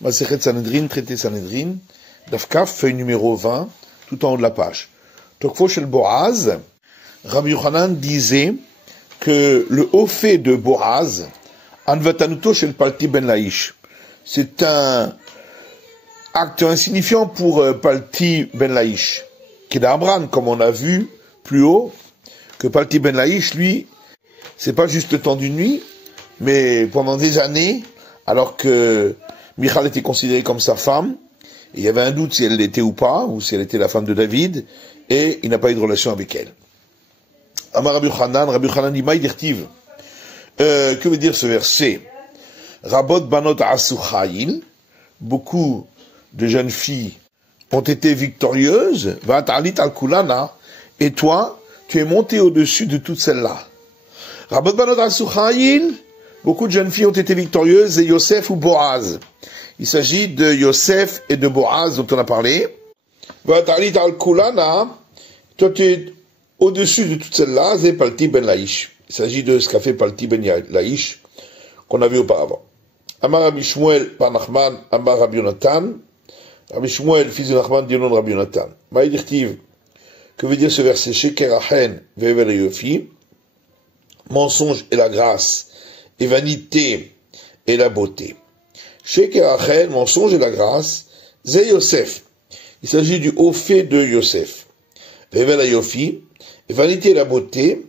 Masechet Sanhedrin, traité Sanhedrin, Dafkaf, feuille numéro 20, tout en haut de la page. Tokfo shel Boaz, Rabbi Yochanan disait que le haut fait de Boaz, Anvatanuto shel Palti ben Laish, c'est un acte insignifiant pour Palti ben Laish, qui est d'Amran, comme on a vu plus haut, que Palti ben Laish, lui, c'est pas juste le temps d'une nuit, mais pendant des années, alors que Michal était considérée comme sa femme, il y avait un doute si elle l'était ou pas, ou si elle était la femme de David, et il n'a pas eu de relation avec elle. Amar Rabbi Yochanan dit Maï dirtiv. Que veut dire ce verset? Rabot banot asuchail, beaucoup de jeunes filles ont été victorieuses, va ta'alit al kulana, et toi, tu es monté au-dessus de toutes celles-là. Rabot banot asuchail, beaucoup de jeunes filles ont été victorieuses, et Yosef ou Boaz. Il s'agit de Yosef et de Boaz dont on a parlé. Va ta'alit al kulana, toi tu es au-dessus de toutes celles-là, c'est Palti ben Laish. Il s'agit de ce qu'a fait Palti ben Laish, qu'on a vu auparavant. Amar Rabbi Shmuel par Nachman, Amar Rabbi Yonatan. Rabbi Shmuel, fils de Nachman, dit le nom de Rabbi Yonatan. Maïdirtiv, que veut dire ce verset? Shekerachen ve'evel yofi, mensonge et la grâce, et vanité et la beauté. Shekerachen, mensonge et la grâce, c'est Yosef. Il s'agit du haut fait de Yosef. Ve'evel yofi, et vanité et la beauté,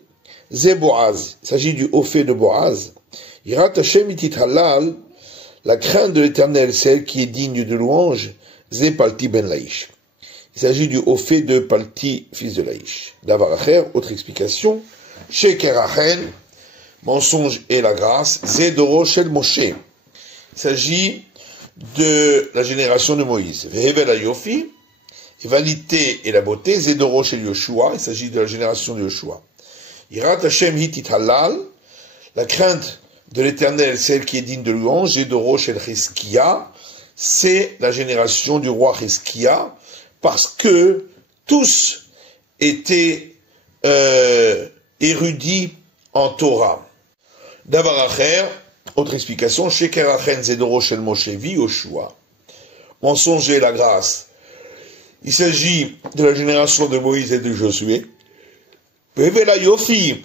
c'est Boaz. Il s'agit du haut fait de Boaz. Yirat Hashem itit halal, la crainte de l'Éternel, celle qui est digne de louange, c'est Palti ben Laish. Il s'agit du haut fait de Palti, fils de Laish. Davaracher, autre explication, Shekerachen, mensonge et la grâce, c'est Doro shel Moshe. Il s'agit de la génération de Moïse. Vehevel ayofi, vanité et la beauté, c'est Doro shel Yoshua. Il s'agit de la génération de Yoshua. Yirat Hashem hitit halal, la crainte de l'Éternel, celle qui est digne de louange, Zedoro shel Chizkia, c'est la génération du roi Chizkia, parce que tous étaient érudits en Torah. Davaracher, autre explication, Shekerachen Zedoro shel Moshe vi Yoshua, mensonge et la grâce. Il s'agit de la génération de Moïse et de Josué. Vevela Yofi,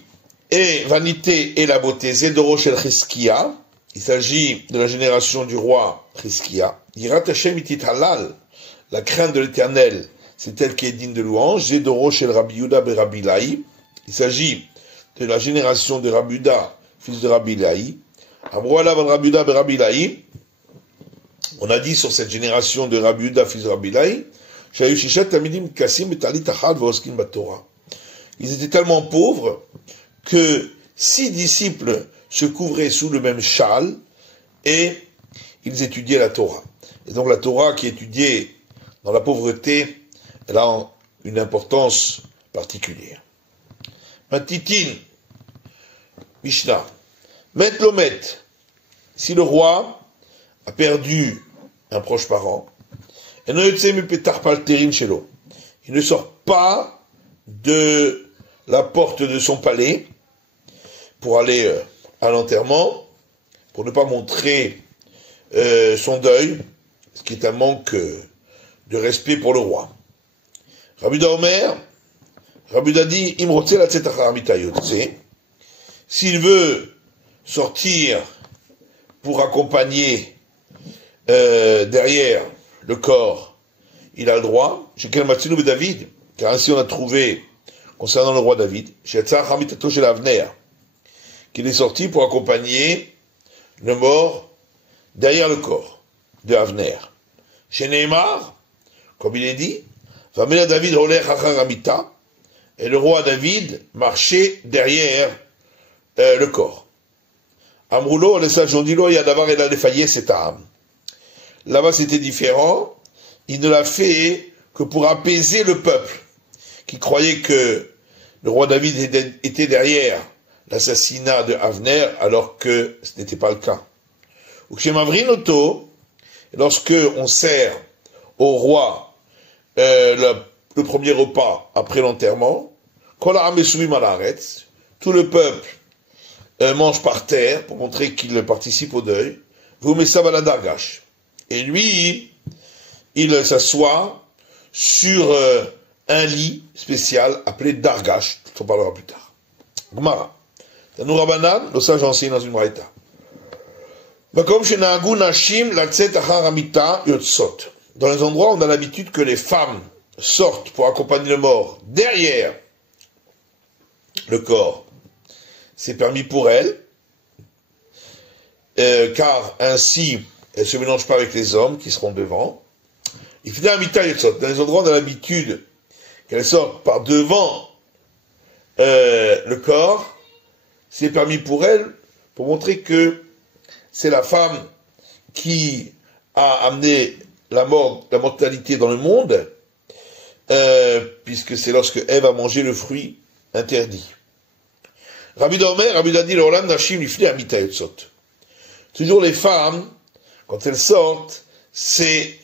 et vanité et la beauté, Zedoro shel Chizkia, il s'agit de la génération du roi Chizkia. Yirat Hashem itit halal, la crainte de l'Éternel, c'est elle qui est digne de louange. Zedoro shel Rabbi Yuda be Rabbi Laï, il s'agit de la génération de Rabbi Yuda, fils de Rabbi Laï. Amroala van Rabbi Yuda be Rabbi Laï, on a dit sur cette génération de Rabbi Yuda, fils de Rabbi Laï, Shayu Shishat Tamidim Kassim et Talit Achad Voskin Batora. Ils étaient tellement pauvres que 6 disciples se couvraient sous le même châle et ils étudiaient la Torah. Et donc la Torah qui est étudiée dans la pauvreté, elle a une importance particulière. Matitin, Mishnah, Met Lomet, si le roi a perdu un proche parent, il ne sort pas de la porte de son palais pour aller à l'enterrement, pour ne pas montrer son deuil, ce qui est un manque de respect pour le roi. Rabbi Uda Omer, Rabbi Uda dit, s'il veut sortir pour accompagner derrière le corps, il a le droit. Chez Kelmatsinu be David, car ainsi on a trouvé concernant le roi David, qu'il est sorti pour accompagner le mort derrière le corps de Avner. Chez Neymar, comme il est dit, Vamela David et le roi David marchait derrière le corps. Amroulo, les sages ont dit, il y a d'abord il a défaillé cette âme. Là-bas c'était différent, il ne l'a fait que pour apaiser le peuple, qui croyait que le roi David était derrière l'assassinat de Avner, alors que ce n'était pas le cas. Ou chez Mavrinoto, lorsque on sert au roi le premier repas après l'enterrement, tout le peuple mange par terre pour montrer qu'il participe au deuil, vous mettez ça à la dargash. Et lui, il s'assoit sur un lit spécial appelé Dargash, on en parlera plus tard. Gmara. Tanu Rabanan, le sage enseigne dans une braïta. Makom shenahagu nashim latzet achar hamita yotzot. Dans les endroits où on a l'habitude que les femmes sortent pour accompagner le mort derrière le corps, c'est permis pour elles, car ainsi elles ne se mélangent pas avec les hommes qui seront devant. Et finalement, dans les endroits où on a l'habitude qu'elles sortent par devant le corps, c'est permis pour elles, pour montrer que c'est la femme qui a amené la mort, la mortalité dans le monde, puisque c'est lorsque Ève a mangé le fruit interdit. Rabbi Domer, Rabbi Dadi, le Olam Nashim, Lifnei Amita Yotzot. Toujours les femmes, quand elles sortent, c'est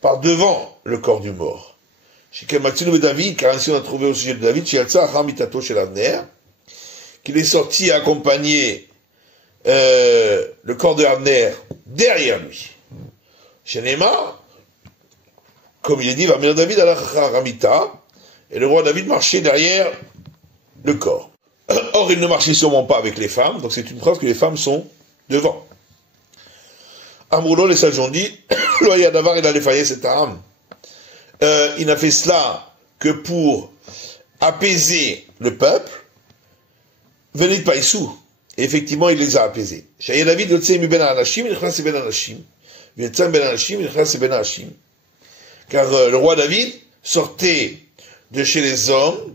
par devant le corps du mort. Chez Kematzinu David, car ainsi on a trouvé au sujet de David, chez Yalza Hamitato chez l'Avner, qu'il est sorti à accompagner le corps de Avner derrière lui. Chez Neymar, comme il est dit, va mener David à la Ramita, et le roi David marchait derrière le corps. Or, il ne marchait sûrement pas avec les femmes, donc c'est une preuve que les femmes sont devant. Amroulo, les sages ont dit, Loya Davar, il a faillir cette âme. Il n'a fait cela que pour apaiser le peuple. Venez de Païsou. Et effectivement, il les a apaisés. Shaya David, le tsem ben anashim, il khlas ben anashim. Vietzam ben anashim, il khlas ben anashim. Car le roi David sortait de chez les hommes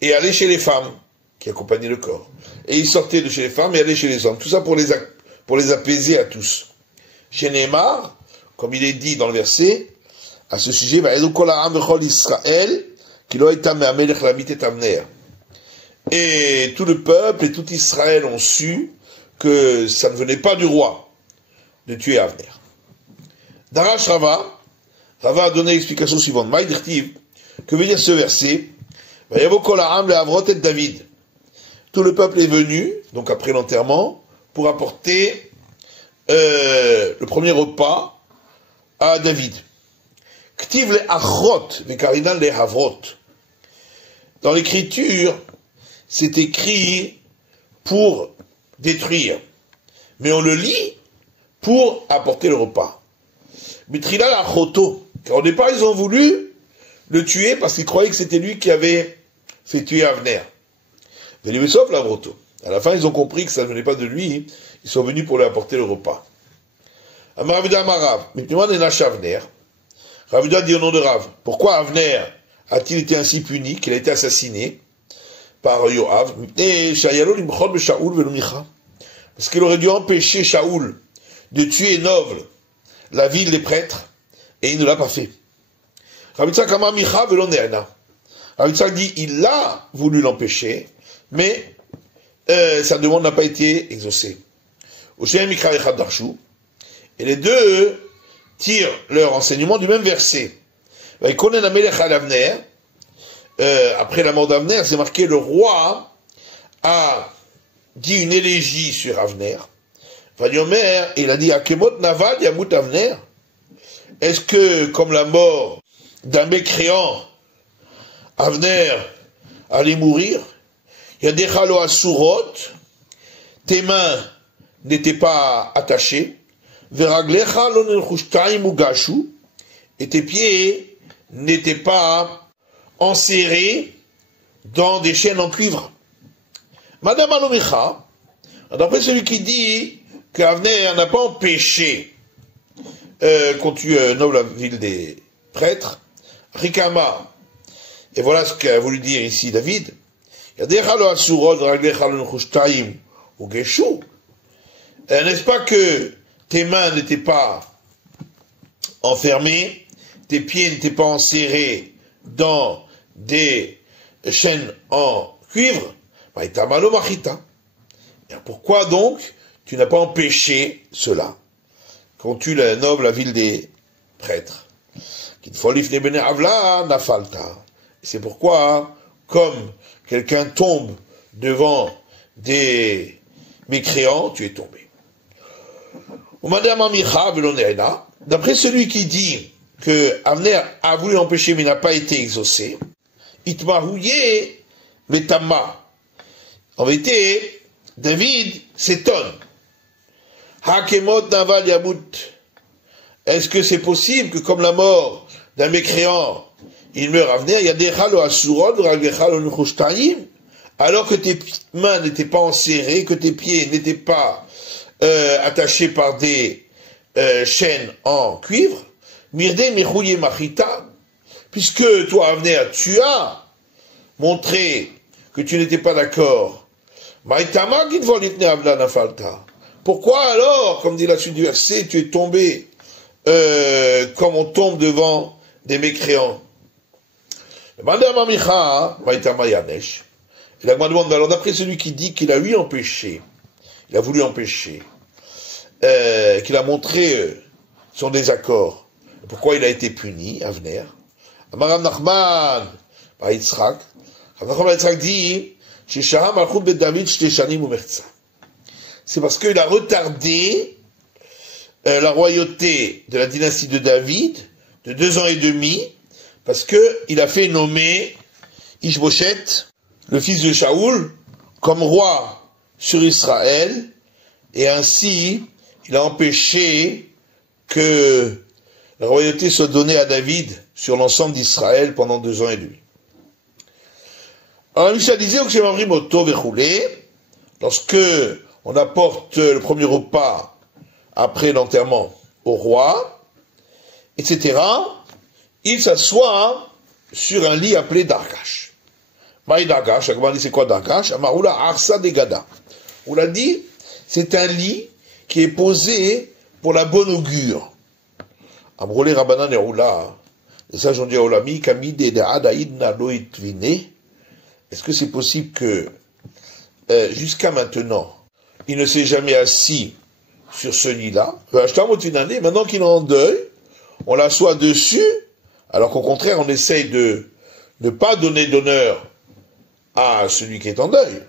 et allait chez les femmes qui accompagnaient le corps. Et il sortait de chez les femmes et allait chez les hommes. Tout ça pour les apaiser à tous. Chez Neymar, comme il est dit dans le verset, à ce sujet, et tout le peuple et tout Israël ont su que ça ne venait pas du roi de tuer Avner. Darash Rava a donné l'explication suivante. Que veut dire ce verset? David. Tout le peuple est venu, donc après l'enterrement, pour apporter le premier repas à David. Dans l'écriture, c'est écrit pour détruire, mais on le lit pour apporter le repas. Car au départ, ils ont voulu le tuer parce qu'ils croyaient que c'était lui qui avait fait tuer Avner. À la fin, ils ont compris que ça ne venait pas de lui, ils sont venus pour lui apporter le repas. Ravida dit au nom de Rav, pourquoi Avner a-t-il été ainsi puni, qu'il a été assassiné par Yoav? Parce qu'il aurait dû empêcher Shaoul de tuer Novle, la ville des prêtres, et il ne l'a pas fait. Ravitsa dit, il a voulu l'empêcher, mais sa demande n'a pas été exaucée. Et les deux tirent leur enseignement du même verset. Après la mort d'Avner, c'est marqué, le roi a dit une élégie sur Avner. Il a dit, Akemot Navad Yamut Avner. Est-ce que, comme la mort d'un mécréant, Avner allait mourir? Yadechalo Asurot, tes mains n'étaient pas attachées. Veraglecha lo nelchushtaim ugashu, et tes pieds n'étaient pas enserrés dans des chaînes en cuivre. Madame Anomicha, d'après celui qui dit qu'Avner n'a pas empêché qu'on tue Nob, la ville des prêtres, Rikama, et voilà ce qu'a voulu dire ici David, Yadecha lo asurot veraglecha lo nelchushtaim ugashu, n'est-ce pas que tes mains n'étaient pas enfermées, tes pieds n'étaient pas enserrés dans des chaînes en cuivre? Pourquoi donc tu n'as pas empêché cela quand tu la noble, la ville des prêtres? C'est pourquoi, comme quelqu'un tombe devant des mécréants, tu es tombé. D'après celui qui dit que Avner a voulu empêcher mais n'a pas été exaucé, Itmarouye Vetama. En vérité, David s'étonne. Hakemot Naval Yamut. Est-ce que c'est possible que comme la mort d'un mécréant, il meurt à venir, il y a des chalo asurod, alors que tes mains n'étaient pas enserrées, que tes pieds n'étaient pas attachés par des chaînes en cuivre, mirde mirouye machita, puisque toi, Avner, tu as montré que tu n'étais pas d'accord. Maïtama qui te avla nafalta. Pourquoi alors, comme dit la suite du verset, tu es tombé comme on tombe devant des mécréants? Et la demande, alors d'après celui qui dit qu'il a lui empêché, il a voulu empêcher, qu'il a montré son désaccord, pourquoi il a été puni, Avner? Amaram Nachman, par Yitzhak, Yitzhak dit, c'est parce qu'il a retardé la royauté de la dynastie de David de 2 ans et demi, parce qu'il a fait nommer Ishboshet, le fils de Shaoul, comme roi sur Israël, et ainsi il a empêché que la royauté soit donnée à David sur l'ensemble d'Israël pendant 2 ans et demi. Alors Michel disait lorsque on apporte le premier repas après l'enterrement au roi, etc., il s'assoit sur un lit appelé Dargash. Maï Dargash, la dit c'est quoi Dargash? Amaroula Arsa Degada. On l'a dit, c'est un lit qui est posé pour la bonne augure. Amroulé Rabanan et Roula, les sages ont dit à Olami, Kamide de Adaïd Naloit Vine. Est-ce que c'est possible que, jusqu'à maintenant, il ne s'est jamais assis sur ce lit-là? Maintenant qu'il est en deuil, on l'assoit dessus, alors qu'au contraire, on essaye de ne pas donner d'honneur à celui qui est en deuil.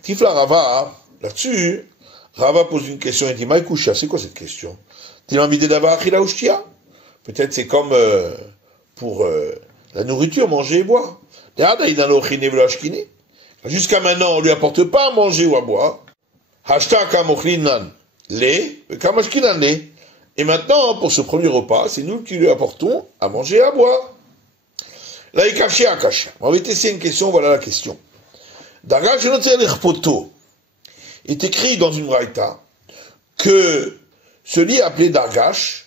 Tifla Rava, là-dessus, Rava pose une question, il dit, Maïkoucha, c'est quoi cette question? Peut-être c'est comme pour la nourriture, manger et boire. Jusqu'à maintenant, on ne lui apporte pas à manger ou à boire. Et maintenant, pour ce premier repas, c'est nous qui lui apportons à manger et à boire. Là, il caché à cacher. On va essayer une question, voilà la question. Dargash poto. Il est écrit dans une braïta que ce lit appelé Dargash,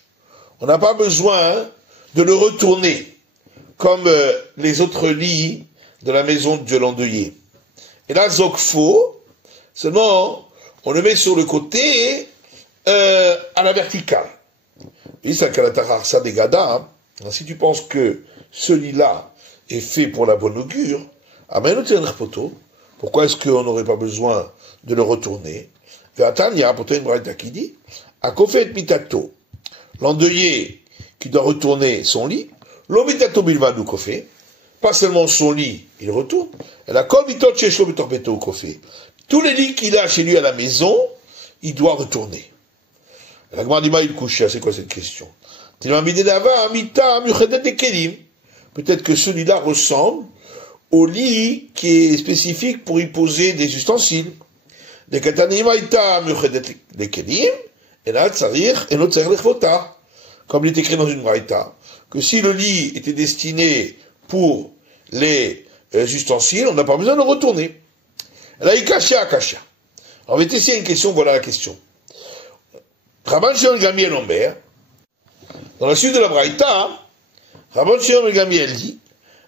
on n'a pas besoin de le retourner comme les autres lits de la maison de l'endeuillé. Et là, Zokfo, seulement, on le met sur le côté à la verticale. Et ça, ça des gada. Si tu penses que ce lit-là est fait pour la bonne augure, pourquoi est-ce qu'on n'aurait pas besoin de le retourner? Il y a une braïta qui dit, à kofet mitato, l'endeuillé qui doit retourner son lit, l'omitato bilvadou kofé, pas seulement son lit, il retourne, et la komitot cheshlo bitorbeto kofé. Tous les lits qu'il a chez lui à la maison, il doit retourner. La Gmardima il couche, c'est quoi cette question? Peut-être que celui-là ressemble au lit qui est spécifique pour y poser des ustensiles. Comme il est écrit dans une braïta, que si le lit était destiné pour les ustensiles, on n'a pas besoin de le retourner. Là, il cache à cache. On va essayer une question, voilà la question. Rabban Shimon Gamiel Omer, dans la suite de la braïta, Rabban Shimon Gamiel dit,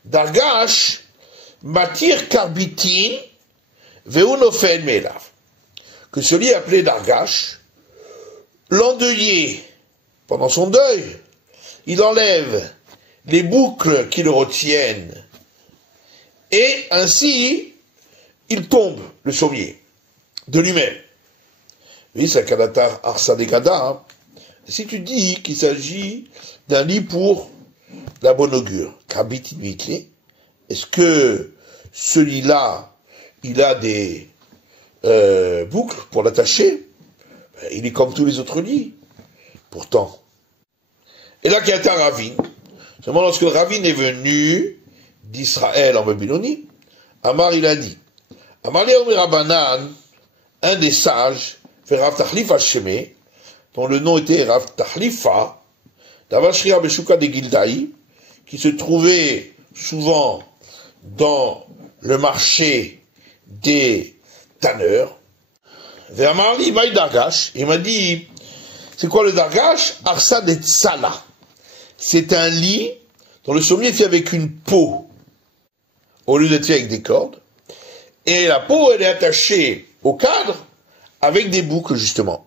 Dargash matir karbitin veunofel melav. Que celui appelé Dargash, l'endeuillé, pendant son deuil, il enlève les boucles qui le retiennent, et ainsi, il tombe, le sommier, de lui-même. Oui, c'est Kadatar Arsa Degada. Hein. Si tu dis qu'il s'agit d'un lit pour la bonne augure, Kabitinuité, est-ce que celui-là, il a des boucles pour l'attacher? Il est comme tous les autres lits. Pourtant, Et là, qu'il y a un ravine. Seulement, lorsque le ravine est venu d'Israël en Babylonie, Amar, il a dit, Amar Léomi Rabbanan, un des sages, fait Rav Tachlifa Shemé, dont le nom était Rav Tachlifa, d'Avashria Beshuka de Gildaï, qui se trouvait souvent dans le marché des tanneurs. Vers Marli, Maï Dargash, il m'a dit, c'est quoi le Dargash? Arsa de Tsala. C'est un lit dont le sommier est fait avec une peau, au lieu d'être fait avec des cordes. Et la peau, elle est attachée au cadre avec des boucles, justement.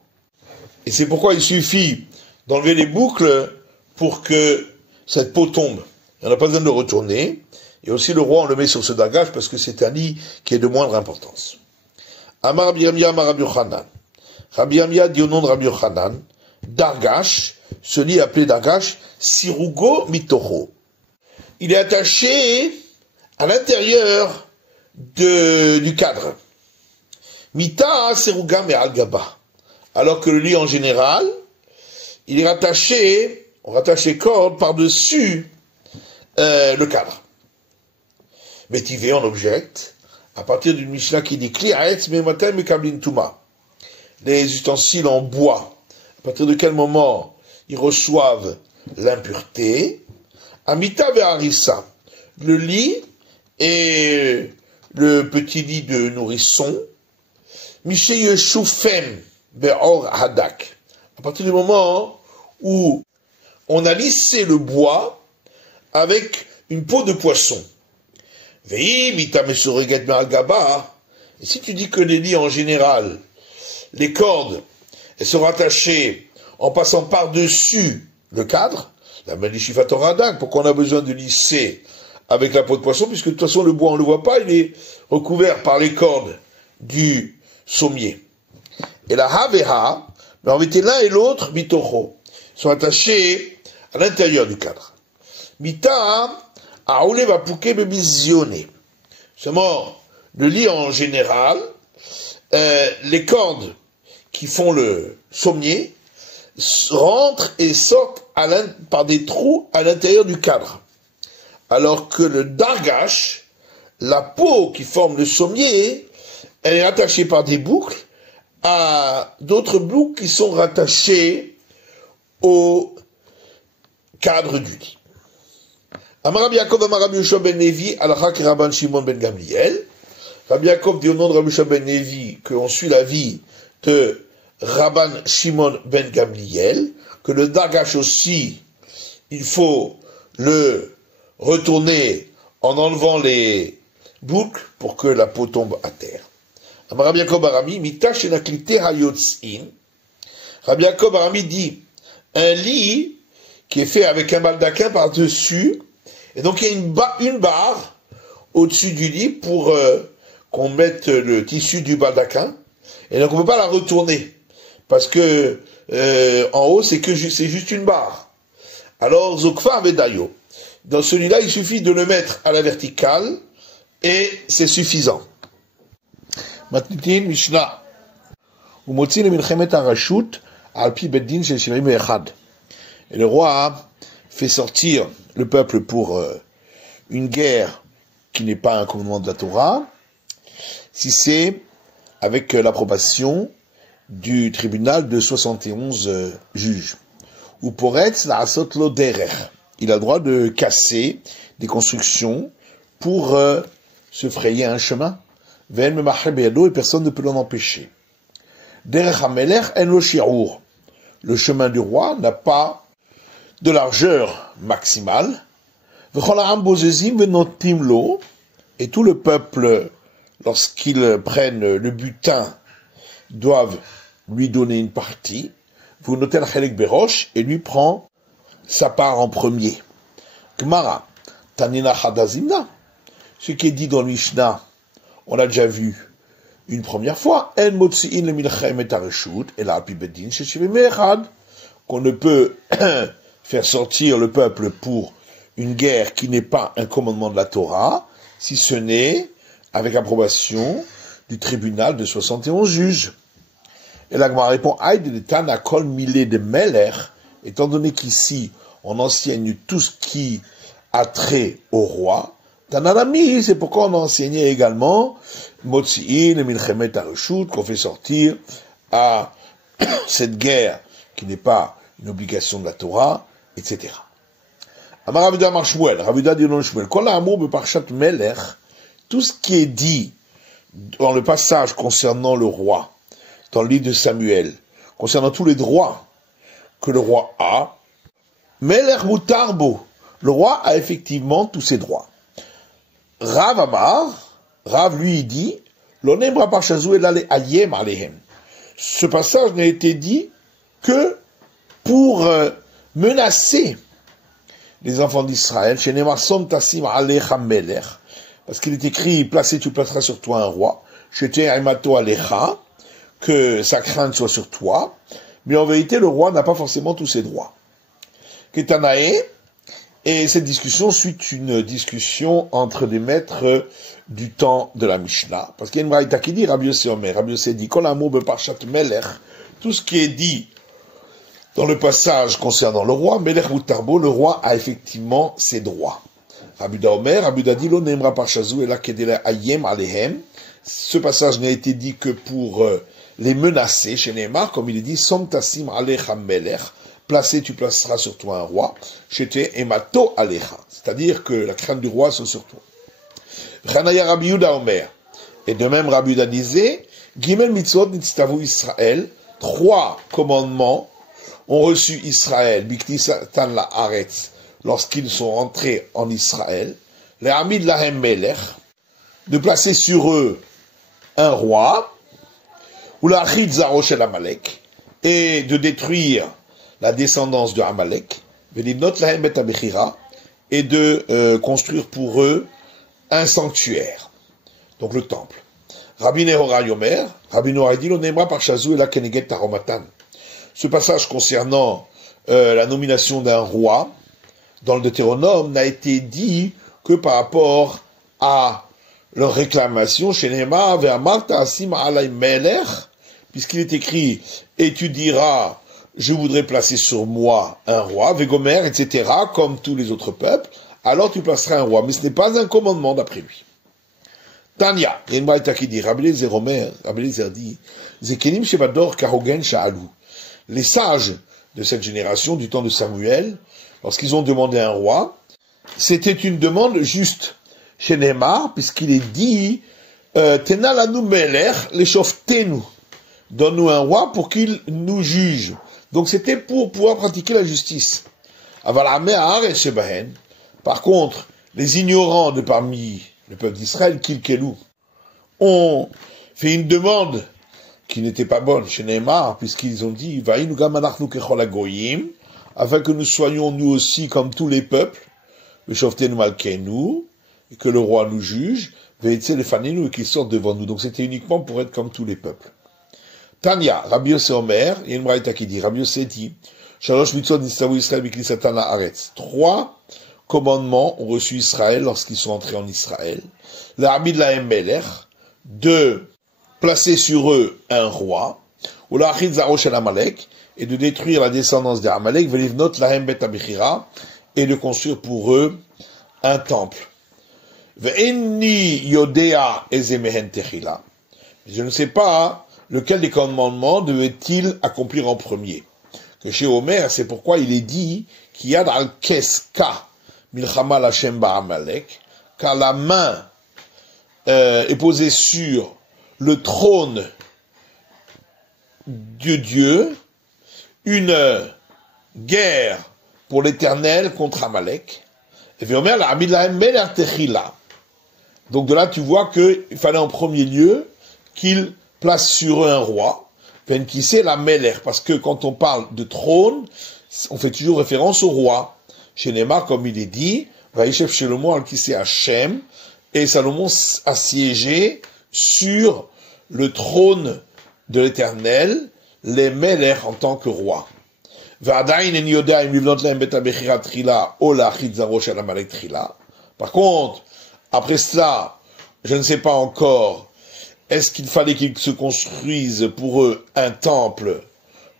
Et c'est pourquoi il suffit d'enlever les boucles pour que cette peau tombe. Il n'y en a pas besoin de le retourner. Et aussi, le roi, on le met sur ce dargash parce que c'est un lit qui est de moindre importance. Amar Rabbi Yamia, Amar Rabbi Yochanan. Rabbi Yamia dit au nom de Rabbi Yochanan, dargash, ce lit appelé dargash, sirugo mitocho. Il est attaché à l'intérieur du cadre. Mita seruga me al-gaba. Alors que le lit en général, il est rattaché, on rattache les cordes par-dessus le cadre. Métivé, on objecte, à partir d'une Mishnah qui dit Kli ha'etz me'matem mekablin tuma. Les ustensiles en bois, à partir de quel moment ils reçoivent l'impureté. Amita ve'arissa, le lit et le petit lit de nourrisson. Mishe yeshufem be'or hadak. À partir du moment où on a lissé le bois avec une peau de poisson. Et si tu dis que les lits en général, les cordes, elles sont rattachées en passant par-dessus le cadre, la Melishifatoradak, pourquoi on a besoin de lisser avec la peau de poisson, puisque de toute façon le bois on ne le voit pas, il est recouvert par les cordes du sommier. Et la Haveha, mais en vérité l'un et l'autre, Mitocho, sont attachés à l'intérieur du cadre. Mita, Aoule va pouquer bébizionner. Seulement, le lit en général, les cordes qui font le sommier rentrent et sortent par des trous à l'intérieur du cadre. Alors que le dargash, la peau qui forme le sommier, elle est attachée par des boucles à d'autres boucles qui sont rattachées au cadre du lit. Amar Rabbi Yaakov, Amar Rabbi Yoshua ben Levi, Alachak Rabban Shimon ben Gamliel. Rabbi Yaakov dit au nom de Rabbi Yoshua ben Levi qu'on suit la vie de Rabban Shimon ben Gamliel, que le dargash aussi, il faut le retourner en enlevant les boucles pour que la peau tombe à terre. Amar Rabbi Yaakov Arami, Mitash enaklite hayotzin. Rabbi Yaakov Arami dit, un lit qui est fait avec un baldaquin par-dessus, et donc il y a une barre au-dessus du lit pour qu'on mette le tissu du baldaquin, et donc on ne peut pas la retourner, parce que en haut c'est juste une barre. Alors Zokfa Vedayo, dans celui-là il suffit de le mettre à la verticale, et c'est suffisant. Matnitin Mishnah. Umotzi le milchemet harashut al pi beddin shel 71. Et le roi fait sortir le peuple pour une guerre qui n'est pas un commandement de la Torah, si c'est avec l'approbation du tribunal de 71 juges. Ou pour être la asot lo derech. Il a le droit de casser des constructions pour se frayer un chemin. Ve'en memachel beyado, et personne ne peut l'en empêcher. Derech hamelech en lo shi'ur. Le chemin du roi n'a pas de largeur maximale. Et tout le peuple, lorsqu'ils prennent le butin, doivent lui donner une partie. Vous notez la chelek berosh, et lui prend sa part en premier. Gemara, tanina hadazimna. Ce qui est dit dans le Mishnah, on l'a déjà vu une première fois. En motzi'in le milchem et areshut, et la api bedin sheshivim echad, qu'on ne peut faire sortir le peuple pour une guerre qui n'est pas un commandement de la Torah, si ce n'est avec approbation du tribunal de 71 juges. Et la Gemara répond, Aïd de Tana kol milé de Meler, étant donné qu'ici, on enseigne tout ce qui a trait au roi. Tanarami, c'est pourquoi on a enseigné également Motzi'in, Milchemet Areshut, qu'on fait sortir à cette guerre qui n'est pas une obligation de la Torah, etc. Amar Ravuda Mar Shmuel, Ravuda dit non Shmuel, Kol ha'amur beparshat Melech, tout ce qui est dit dans le passage concernant le roi, dans le livre de Samuel, concernant tous les droits que le roi a, Melech mutarbo, le roi a effectivement tous ses droits. Rav Amar, Rav lui dit, l'onemra parshazou elale ayem alehem. Ce passage n'a été dit que pour menacer les enfants d'Israël, chez Neymar Som Tassim Alecha Melech, parce qu'il est écrit, placé, tu placeras sur toi un roi, chez Aimato Alecha, que sa crainte soit sur toi, mais en vérité, le roi n'a pas forcément tous ses droits. Ketanae, et cette discussion suit une discussion entre des maîtres du temps de la Mishnah, parce qu'il y a une braïta qui dit, Rabbi Yossé Omer, Rabbi Yossé dit, Kol ha'amur beparshat Melech, tout ce qui est dit dans le passage concernant le roi, Melech Mutarbo, le roi a effectivement ses droits. Rabuda Omer, Rabuda dit, lo nemra parshazou et la kedela ayem alehem. Ce passage n'a été dit que pour les menacer, chez Neymar, comme il est dit, Som tassim alecha melech, placé, tu placeras sur toi un roi, chez emato alecha. C'est-à-dire que la crainte du roi soit sur toi. Chanaya Rabbi Yuda Omer. Et de même, Rabbi Yuda disait, Gimel mitzvot nitztavu Israël, 3 commandements ont reçu Israël, Biknisatan la Haaretz, lorsqu'ils sont rentrés en Israël, les Hamid Lahem Melech, de placer sur eux un roi, ou la Achid Zarosh el Amalek, et de détruire la descendance de Amalek, Velibnot Lahem Bet Abechira, et de construire pour eux un sanctuaire, donc le temple. Rabbi Nehora Yomer, Rabbi Nehora dit, l'onemra par Chazou et la Keneget Taromatan. Ce passage concernant la nomination d'un roi dans le Deutéronome n'a été dit que par rapport à leur réclamation chez Neymar vers Marta Asim Alay Melech, puisqu'il est écrit et tu diras je voudrais placer sur moi un roi, Vegomer, etc., comme tous les autres peuples, alors tu placeras un roi. Mais ce n'est pas un commandement d'après lui. Tanya, il y a une braïta qui dit, Rabbi Eliezer Omer, Rabbi Eliezer dit, Zekenim Shevador Karogen Sha'alou. Les sages de cette génération, du temps de Samuel, lorsqu'ils ont demandé un roi, c'était une demande juste chez Neymar, puisqu'il est dit, Tena lanu melech, leshoftenu. Donne-nous un roi pour qu'il nous juge. Donc c'était pour pouvoir pratiquer la justice. Par contre, les ignorants de parmi le peuple d'Israël, Kilkelu, ont fait une demande qui n'était pas bonne chez Neymar, puisqu'ils ont dit, afin que nous soyons nous aussi comme tous les peuples, et que le roi nous juge, et qu'il sorte devant nous. Donc c'était uniquement pour être comme tous les peuples. Tanya, Rabbi Yossé Omer, il y a une braïta qui dit, Rabbi Yossé dit, 3 commandements ont reçu Israël lorsqu'ils sont entrés en Israël. La Hamid Lahem Melech, de placer sur eux un roi, ou la Achid Zarosh el Amalek, et de détruire la descendance des Amalek, Velivnot Lahem Bet Abechira, et de construire pour eux un temple. Ve'enni Yodea Ezemehen Techila. Je ne sais pas lequel des commandements devait-il accomplir en premier. Que chez Omer, c'est pourquoi il est dit qu'il y a dans le Keska Milchama Lashem Ba'amalek, car la main est posée sur le trône de Dieu, une guerre pour l'Éternel contre Amalek. Et Omer la Hamid Lahem Melech Techila. Donc de là, tu vois qu'il fallait en premier lieu qu'il place sur eux un roi, qui c'est la Melech, parce que quand on parle de trône, on fait toujours référence au roi. Chez Neymar, comme il est dit, Vaïchef Shlomo al-Kisé Hachem, et Salomon a siégé sur le trône de l'Éternel, les Melech en tant que roi. Par contre, après cela, je ne sais pas encore, est-ce qu'il fallait qu'ils se construisent pour eux un temple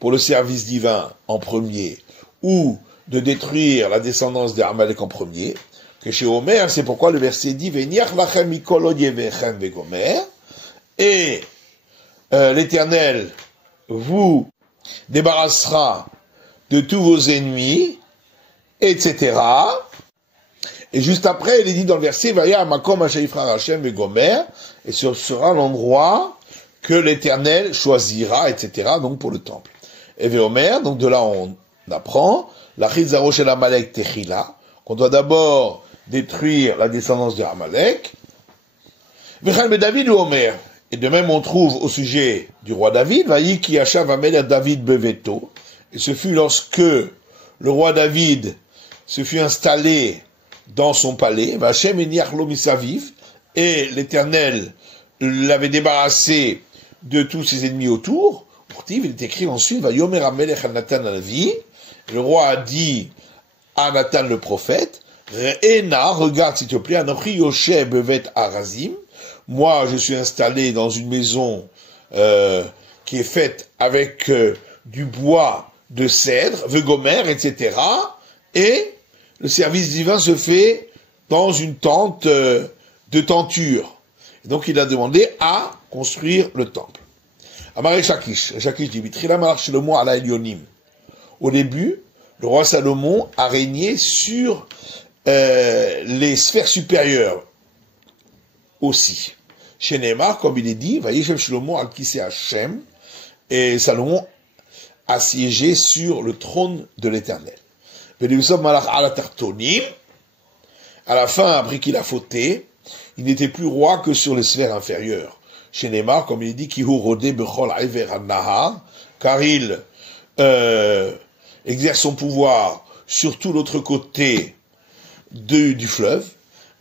pour le service divin en premier, ou de détruire la descendance des Amalek en premier, que chez Omer, c'est pourquoi le verset dit, et l'Éternel vous débarrassera de tous vos ennemis, etc. Et juste après, il est dit dans le verset, et ce sera l'endroit que l'Éternel choisira, etc., donc pour le temple. Et Véomer, donc de là on apprend, la Chizaro shel Amalek techila, qu'on doit d'abord détruire la descendance de Amalek. Vechal be David ou Omer. Et de même on trouve au sujet du roi David, Vayi ki yashav Amelech David beveto. Et ce fut lorsque le roi David se fut installé dans son palais, Vachem eniach lo misaviv, et l'Éternel l'avait débarrassé de tous ses ennemis autour. Il est écrit ensuite, Vayomer Amelech à Nathan Navi, le roi a dit à Nathan le prophète, Re'ena, regarde s'il te plaît, Anochi Yoshe bevet Arazim, moi je suis installé dans une maison qui est faite avec du bois de cèdre, Vegomer, etc. Et le service divin se fait dans une tente de tenture. Et donc il a demandé à construire le temple. Amaré Shakish dit, au début, le roi Salomon a régné sur les sphères supérieures aussi. Chez Neymar, comme il est dit, Vayeshev Shlomo al Kisei Hashem, et Salomon a siégé sur le trône de l'Éternel. À la fin, après qu'il a fauté, il n'était plus roi que sur les sphères inférieures. Chez Neymar, comme il est dit, car il exerce son pouvoir sur tout l'autre côté du fleuve,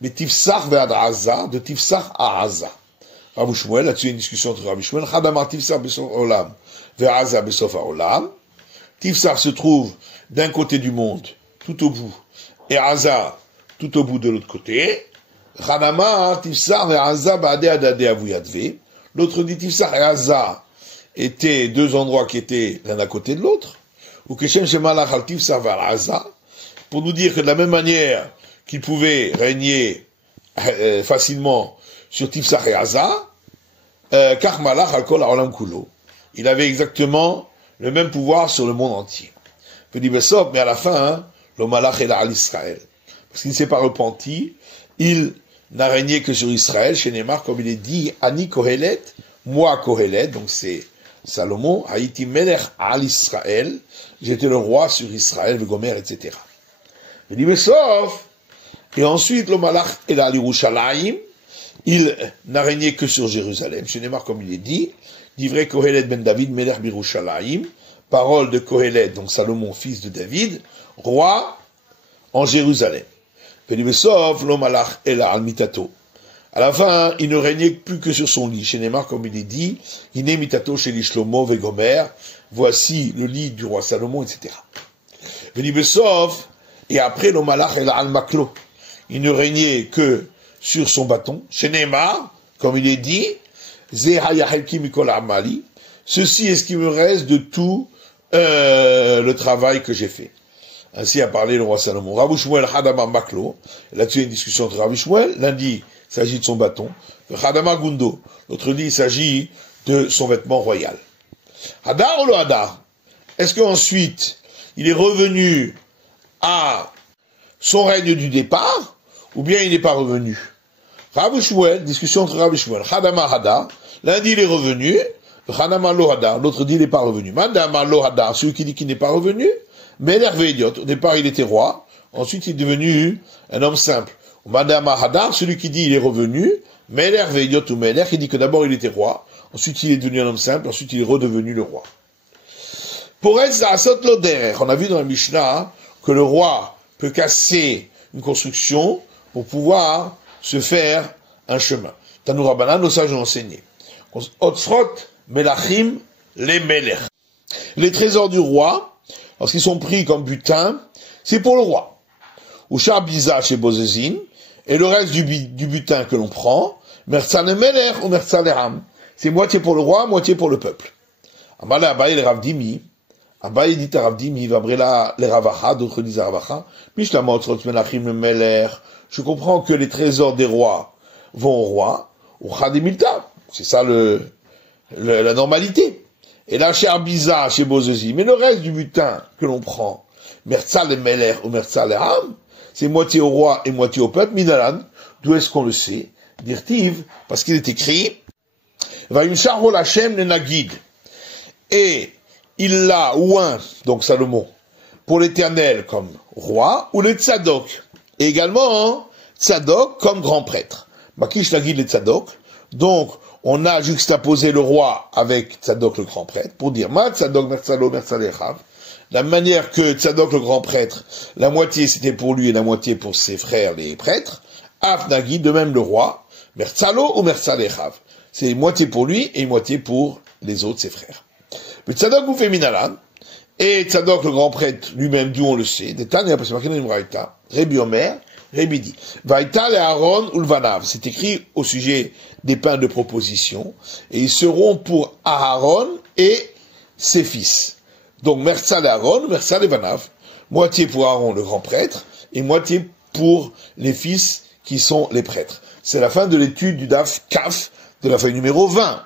mais Tifsar vers Aza, de Tifsar à Aza. Rabbi Shmuel, là-dessus il y a une discussion entre Rabbi Shmuel, Chadamar Tifsar Besof Olam, vers Aza Besof Olam. Tifsar se trouve d'un côté du monde, tout au bout, et Aza, tout au bout de l'autre côté. Chadamar Tifsar vers Aza Ba'ade Adade Avuyadve. L'autre dit Tifsar et Aza étaient deux endroits qui étaient l'un à côté de l'autre. Ou Keshem Shemalach al Tifsar vers Aza, pour nous dire que de la même manière qu'il pouvait régner facilement sur Tifsar et Aza, Kach Malach al Kol Ha'olam Kulo. Il avait exactement le même pouvoir sur le monde entier. Mais à la fin, le Malach est là à l'Israël. Parce qu'il ne s'est pas repenti, il n'a régné que sur Israël, chez Neymar, comme il est dit, Ani Kohelet, moi Kohelet, donc c'est Salomon, Haïti Melech al Israël, j'étais le roi sur Israël, le Gomer, etc. Il dit, mais sauf, et ensuite, le Malach est là à Yerushalayim, il n'a régné que sur Jérusalem, chez Neymar, comme il est dit, vrai Kohelet ben David, Melech Birushalayim, parole de Kohelet, donc Salomon, fils de David, roi en Jérusalem. Sauf, le Malach est là al Mitato. À la fin, il ne régnait plus que sur son lit. Chez Neymar, comme il est dit, il est Mitato chez l'Ishlomo Vegomer, voici le lit du roi Salomon, etc. Sauf, et après, le Malach est là al Maklo. Il ne régnait que sur son bâton. Chez Neymar, comme il est dit, ceci est ce qui me reste de tout le travail que j'ai fait. Ainsi a parlé le roi Salomon. Rabbi Shmuel Hadamar Maklo. Là-dessus, il y a une discussion entre Rabbi Shmuel. L'un dit, il s'agit de son bâton. Hadamar Gundo. L'autre dit, il s'agit de son vêtement royal. Hadar ou le Hadar? Est-ce qu'ensuite, il est revenu à son règne du départ, ou bien il n'est pas revenu? Rabbi Shmuel, discussion entre Rabbi Shmuel. Hadamar Hadar. L'un dit, il est revenu. Hadamar lo Hadar. L'autre dit, il n'est pas revenu. Madamar lo Hadar. Celui qui dit qu'il n'est pas revenu, mais Veidiot, au départ il était roi, ensuite il est devenu un homme simple. Madame Hadar, celui qui dit il est revenu, Meler Veidiot ou Meler, qui dit que d'abord il était roi, ensuite il est devenu un homme simple, ensuite il est redevenu le roi. Pour être Asot Loder, on a vu dans la Mishnah que le roi peut casser une construction pour pouvoir se faire un chemin. Tanoura Banan, nos sages ont enseigné. Otsrot Melachim les Meler. Les trésors du roi, lorsqu'ils sont pris comme butin, c'est pour le roi. Ou Charbiza chez Bozezin, et le reste du butin que l'on prend, Merzane Meler ou Merzane Ham. C'est moitié pour le roi, moitié pour le peuple. Amala Abaye le Rav Dimi, Abaye dit à Ravdim, il va brela les Ravacha, d'autres disent Ravacha, Mishlamot, Menachim, Meler. Je comprends que les trésors des rois vont au roi, ou Chadimilta. C'est ça la normalité. Et là, chez Arbiza, chez Bozezi, mais le reste du butin que l'on prend, Merzal et Meler ou Merzal et Ham, c'est moitié au roi et moitié au peuple, Minalan. D'où est-ce qu'on le sait? Dirtiv, parce qu'il est écrit, Vayimshar Hashem le Nagid. Et il l'a oint, donc Salomon, pour l'Éternel comme roi, ou le Tzadok. Et également, Tzadok comme grand prêtre. Makish Nagid le Tzadok. Donc, on a juxtaposé le roi avec Tzadok le grand prêtre, pour dire, Ma Tzadok Merzalo Merzalechav. La manière que Tzadok le grand prêtre, la moitié c'était pour lui et la moitié pour ses frères les prêtres. Af Nagid, de même le roi, Merzalo ou Merzalechav. C'est moitié pour lui et moitié pour les autres, ses frères. Mais Tzadok vous fait minalan, et Tzadok le grand prêtre lui-même, d'où on le sait, Détan, et Rébi Omer, Rébi dit, Vaïta le Aaron ou le Vanav, c'est écrit au sujet des pains de proposition, et ils seront pour Aaron et ses fils. Donc, Merzal et Aaron, Merzal et Vanav, moitié pour Aaron le grand prêtre, et moitié pour les fils qui sont les prêtres. C'est la fin de l'étude du Daf Kaf, de la feuille numéro 20.